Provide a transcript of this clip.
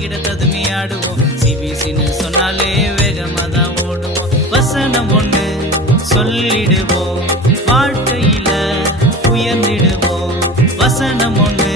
தகிட ததுமி ஆடுவோம். சிபிசின்னு சொன்னாலே வேகமா தான் ஓடுவோம். வசனம் ஒண்ணு சொல்லிடுவோம், வாழ்க்கையில உயர்ந்திடுவோம். வசனம் ஒண்ணு